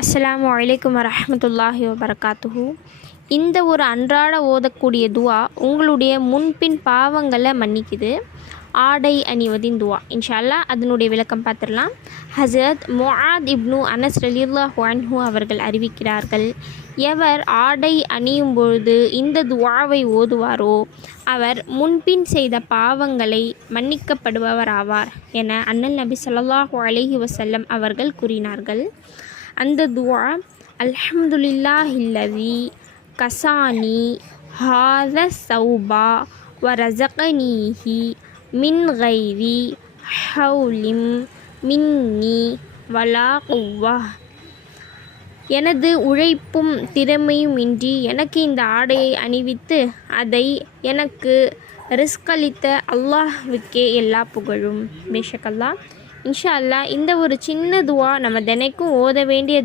அஸ்ஸலாமு அலைக்கும் வரஹ்மத்துல்லாஹி வபரகாத்துஹு. இந்த ஒரு அன்றாட ஓதக்கூடிய துவா உங்களுடைய முன்பின் பாவங்களை மன்னிக்குது. ஆடை அணிவதின் துவா இன்ஷா அல்லாஹ் அதனுடைய விளக்கம் பார்த்துடலாம். ஹஸரத் முஆத் இப்னு அனஸ் ரலியல்லாஹு அன்ஹு அவர்கள் அறிவிக்கிறார்கள், எவர் ஆடை அணியும் பொழுது இந்த துவாவை ஓதுவாரோ அவர் முன்பின் செய்த பாவங்களை மன்னிக்கப்படுபவராவார் என அண்ணல் நபி ஸல்லல்லாஹு அலைஹி வஸல்லம் அவர்கள் கூறினார்கள். அந்த துவா, அல்ஹம்துலில்லாஹில்லதி கசானி ஹாத சௌபா வரஸகனீஹி மின் கைரி ஹவுலிம் மின்னி வலா குவ்வா. எனது உழைப்பும் திறமையும் இன்றி எனக்கு இந்த ஆடையை அணிவித்து அதை எனக்கு ரிஸ்களித்த அல்லாஹ்வுக்கே எல்லா புகழும். பேஷக்கல்லா. இன்ஷா அல்லாஹ் இந்த ஒரு சின்ன துவா நம்ம தினைக்கும் ஓத வேண்டிய